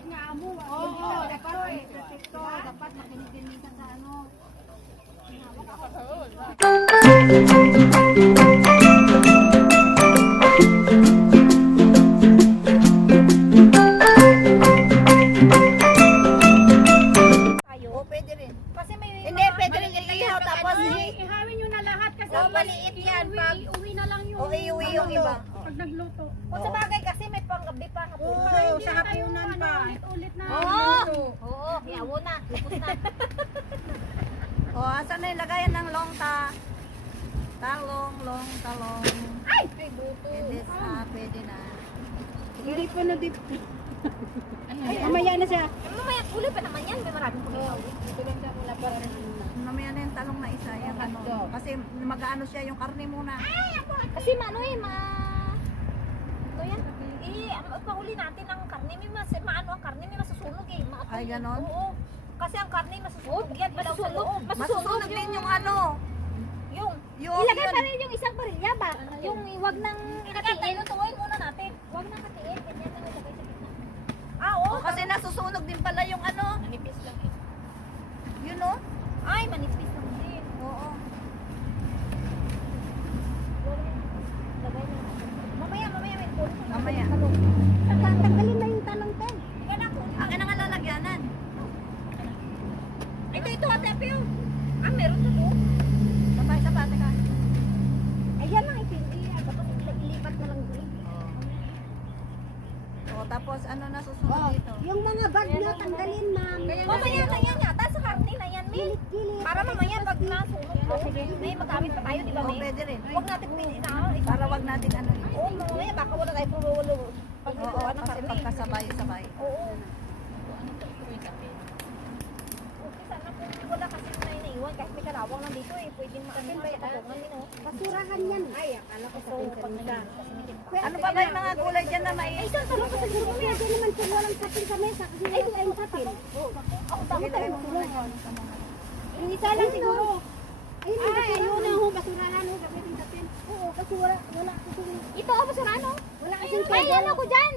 kahit nga amo. Oo, dapat makinig din minsan sa ano. Oo, pwede rin. Kasi may Hindi, pwede rin iihaw tapos ihawin nyo na lahat kasi maliit yan. iuwi na lang yung O iuwi yung iba. pag nagluto. O sa bagay kasi may panggabi pa. Oo, sa hapunan pa. Ulit na. Oo, yawo na. Lupos na. O, asan na yung lagayan ng longta? Talong. Ay! Ay, buto. Pwede na. Hindi pa na dip. Ay, mamaya na siya. Mamaya, uli pa naman yan. May maraming pulihaw. Ito lang siya muna para Mamaya na yung talong na isa. Yung ano. Kasi mag-ano siya yung karne muna. Kasi ano eh, ito yan. Pahuli natin ang karne, may maano ang karne, may masusunog eh. Ay, ganon? Oo. Kasi ang karne masusunog yan, ilaw sa loob. Masusunog din yung ano. Yung Ilagay pa rin yung isang barilya ba? Yung wag nang katiin. Lutuin muna natin. Wag nang katiin, ganyan lang ilagay sa gitna. Oo, kasi nasusunog din pala yung ano. Manipis lang eh. Yun o. Ay, manipis lang din. Oo. Lagay na natin. Mamaya may puno. Mamaya. Tanggalin na yung talong ten. Ang anong lalagyanan? Ito, ate Apio. Ah, meron na doon. Sabay, teka. Ayan lang itindi. Tapos ilipat na lang doon. O, tapos ano na susunod dito? Yung mga bag nyo, tanggalin, ma'am. Mamaya na yan yata sa karne na yan, Mil. Para mamaya pag nasunog to, may magamit pa tayo, di ba, O, Mil? pwede rin. Huwag natin Para wag natin ano. Oo, mamaya baka wala tayo pululo. Pag Oo, lutuan ng kasi karne. pagkasabay-sabay. Oo. Okay, sana kung wala kasi na naiwan, kahit may kalawang nandito eh, pwedeng makanin pa yung din, oh. basurahan yan. Ay, akala ko sa pinsa. Ano pa ba yung mga gulay dyan na may... Ay, saan talong ka sa siguro mo yan? Pwede naman kung walang sapin sa mesa kasi Ay, hindi tayong sapin. Ako, dami tayo matulungan. Yung isa lang siguro. Ay, yun na ho, basurahan ho, gamitin sapin. Oo, kasi wala kasi Ito, ako sa ano? wala kasing Ay, ano ko dyan?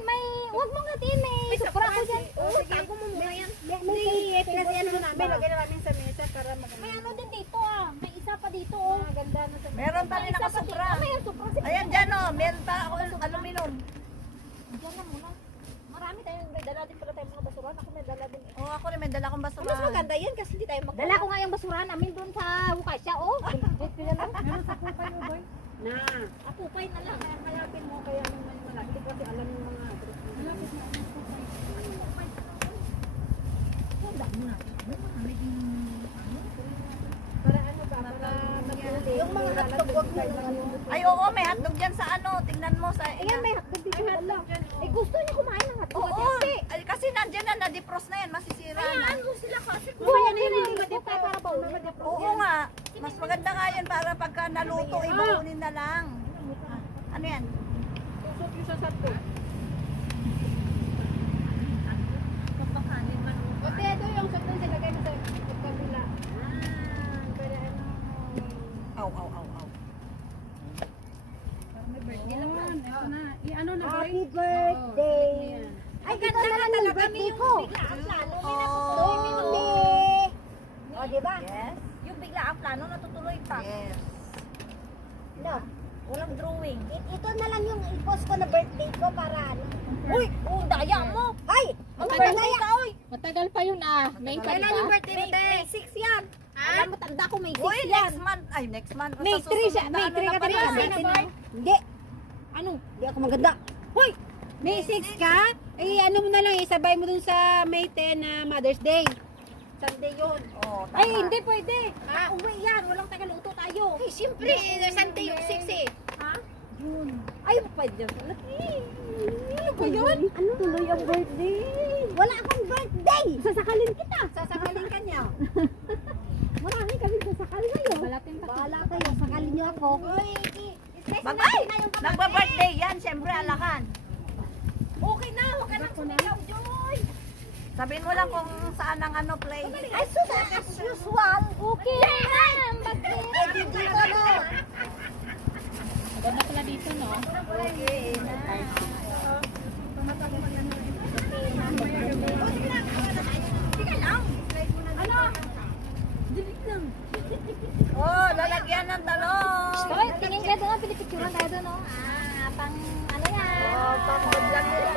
Wag mong natin, may supra ko dyan. Oo, tago mo muna yan. Hindi, kasi ano namin, lagay na namin sa mesa para maganda. May ano din dito ah. May isa pa dito oh. Maganda na sa Meron pa rin Isa pa dito. nakasupra. Ah, may supra. Sige. Ayan dyan o, meron pa ako aluminum. Diyan lang muna. Marami tayong may dala din pala tayong mga basuran. Ako may dala din. O, ako rin may dala kong basura. Mas maganda yan kasi hindi tayo Dala ko nga yung basuran namin doon sa Hukasya oh. Meron sa pupay mo, boy? Na. Apupay na lang. Malapit mo, kaya may malapit kasi alam yung mga address mo. Malapit na ang pupay. Para ano ba? Para maghuli. Yung mga hotdog wag mo na ano. Ay, oo, may hotdog dyan sa ano. Tingnan mo sa... Ayan may hotdog dito. Wala. Eh gusto niya kumain ng hotdog. Oo, ay, kasi nandyan na, na-defrost na yan, masisira na. Hayaan mo sila kasi. Mamaya na yun, hindi madipay para baulin. Oo nga, mas maganda nga yan para pagka naluto, ibaunin na lang. Ano yan? Tusok yung sa sato. Pati ito yung sato yung silagay mo sa kabila. Para ano. Aw, aw, aw, aw. Birthday lang man. Ito na. I-ano na, boy? Happy birthday. Ay, ganda na lang yung birthday ko. O, diba? Yes, Yung bigla ang plano natutuloy pa. yes. No, walang drawing. Ito na lang yung i-post ko na birthday ko para ano. Uy, daya mo. Ay, ang birthday ka, uy. Matagal pa yun ah. May Kailan yung birthday mo, May 6 yan. Alam mo, tanda ko May 6 Uy, yan. next month. Ay, next month. May Sa 3 siya. susunod na May ano 3 na ka pala. talaga. May boy? Hindi. Ano? Hindi ako maganda. Hoy! May 6 ka? Eh, ano mo na lang, isabay mo dun sa May 10 na Mother's Day. Sunday yun. Oo, tama. Ay, hindi pwede. Uwi yan. Walang tagaluto tayo. Ay, siyempre, Sunday yung 6 eh. Ha? June. Ay, pwede. Ano ba yun? Ano? Tuloy ang birthday. Wala akong birthday. Sasakalin kita. Sasakalin ka niya. Marami kami sasakal ngayon. Bahala kayo. Sakalin niyo ako. Babay! Nagba-birthday yan, siyempre alakan. Okay na. Huwag ka nang sumigaw, Joy. Sabihin mo lang kung saan ang ano play. Ay, sus, as usual. Okay lang. Bakit? Hindi ka na. Maganda pala dito, no? Okay na. Oh, lalagyan ng talong. Hoy, tingin ka doon, pinipicturan tayo doon, no? Pang ano yan? Oh, pang-vlog nila.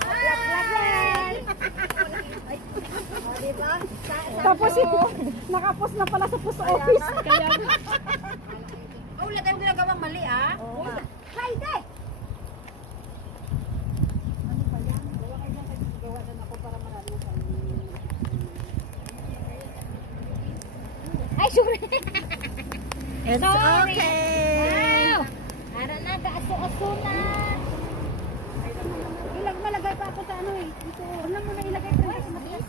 Vlog yan. Diba? Tapos nakapost na pala sa post office. Kaya Oh, wala tayong ginagawang mali, ah. Hay, day! Ay, sorry. It's okay. Wow! Para na, kaaso-aso na. Malagay pa ako sa ano eh. Dito. Alam mo na ilagay ko sa matigas.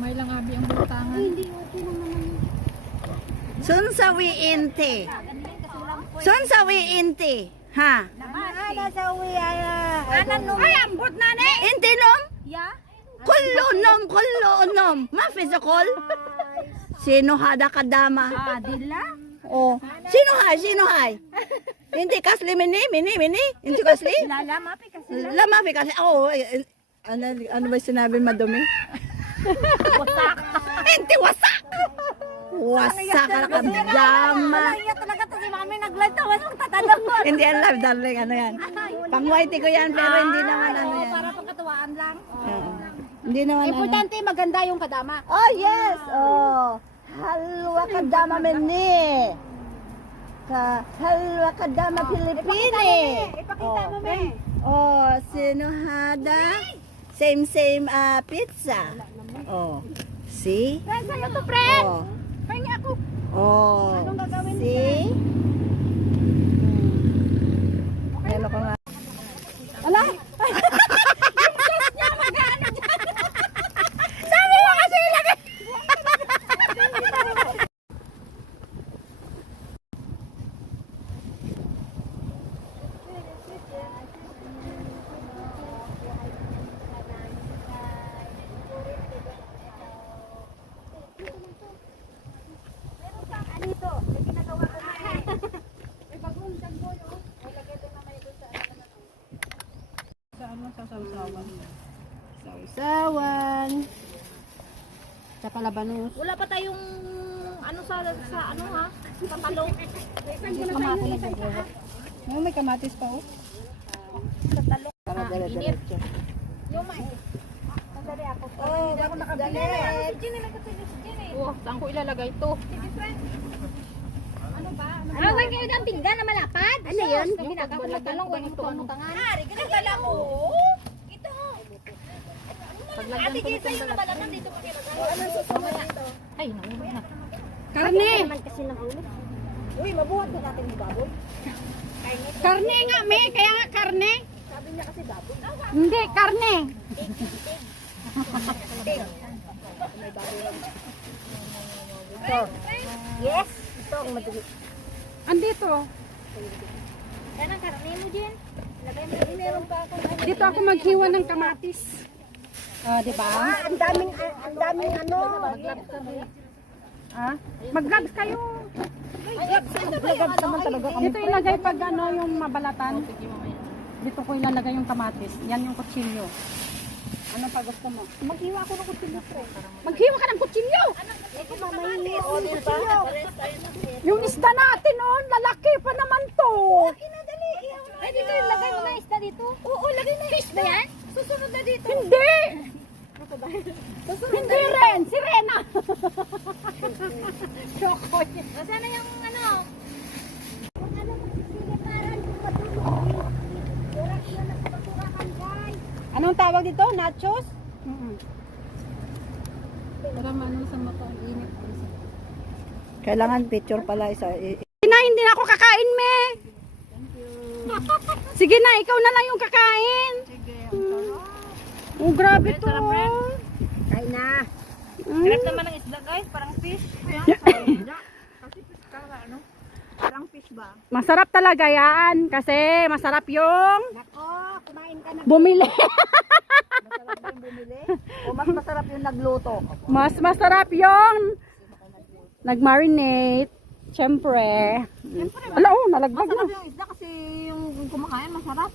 damay lang abi ang butangan. Hindi, okay lang naman yun. Sun sa wiinti. Sun sa wiinti. Ha? Ada sa uwi, Ay, ambot na ni. Inti nom? Ya? Kullo nom. Mafizikol? Sino hada kadama? Dila? Oh. Sino hay? Hindi kasli mini. Hindi kasli? Lala, mapi kasi. Lama fi kasi. Oh, ano ba sinabi madumi? Wasak. Hindi wasak. Wasak ka kadama. Iya talaga to si mami nag-live tawas mong tatanong mo. Hindi yan live, darling. Ano yan? Pang-whitey ko yan, pero hindi naman ano yan. Para pagkatuwaan lang. Oo. Hindi naman ano. Importante maganda yung kadama. Oh, yes! Oh! Halwa kadama meni! Halwa kadama Pilipini! Ipakita mo, me. Oh, sinuhada? Same pizza. Oh. See? Sa'yo to, friend. Oh. Pahingi ako. Oh. Anong gagawin See? Ano ko nga? Ala? Sabi mo kasi ilagay! Dito. May ginagawa ko na. May bagong janggoy, oh. May lagay din naman ito sa Saan mo sa sawsawan? Sausawan. Tsaka labanos. Wala pa tayong ano sa ano ha? Sa talong. Kamati na siguro. May kamatis pa oh. Sa talong. Para dire-diretso. Yung mais. Sandali ako. Oh, hindi ako nakabili. Oh, saan ko ilalagay to? Away kayo ng pinggan na malapad. Ano yun? Ginagawa ng talong. Huwag yung tumutangan. Ari, ginagala ko. Ito. Ate, kisa yung nabalakan dito ko nilagay. Ano susunod dito? Ay, nauna na. Karne! Naman kasi ng ulo. Uy, mabuhat na natin yung baboy. Karne nga, me. Kaya nga karne. Sabi niya kasi baboy. Hindi, karne. Yes. Ito ang madali. Andito. Yan ang karne mo dyan. Lagay mo din. Meron pa ako. Dito ako maghiwa ng kamatis. Ah, di ba? Ang daming ano. Ah, mag-vlogs kayo. Lagad naman talaga. Dito ilagay pag ano yung mabalatan. Dito ko ilalagay yung kamatis. Yan yung kutsilyo. Ano pa gusto mo? Maghiwa ako ng kutsilyo, pre. Maghiwa ka ng kutsilyo! Ito mamahingi ako ng kutsilyo. Yung isda natin on, lalaki pa naman to. Ay, dito yung lagay mo na isda dito. Oo, lagay na isda yan. Susunod na dito. Hindi! Hindi rin! Si Rena! Chokoy! Nasaan na yung ano? Anong tawag dito? Nachos? Para maano sa mata, init. Kailangan picture pala isa. Hindi na ako kakain, me! Sige na, ikaw na lang yung kakain. Oh, grabe to. Kain na. Sarap naman ng isda, guys. Parang fish. Parang fish ba? Masarap talaga yan. Kasi masarap yung Nako, kumain ka na. bumili. Masarap yung bumili. O mas masarap yung nagluto. Mas masarap yung nag-marinate. Siyempre. Ala, oh, nalaglag na. Masarap yung isda kasi yung kumakain masarap.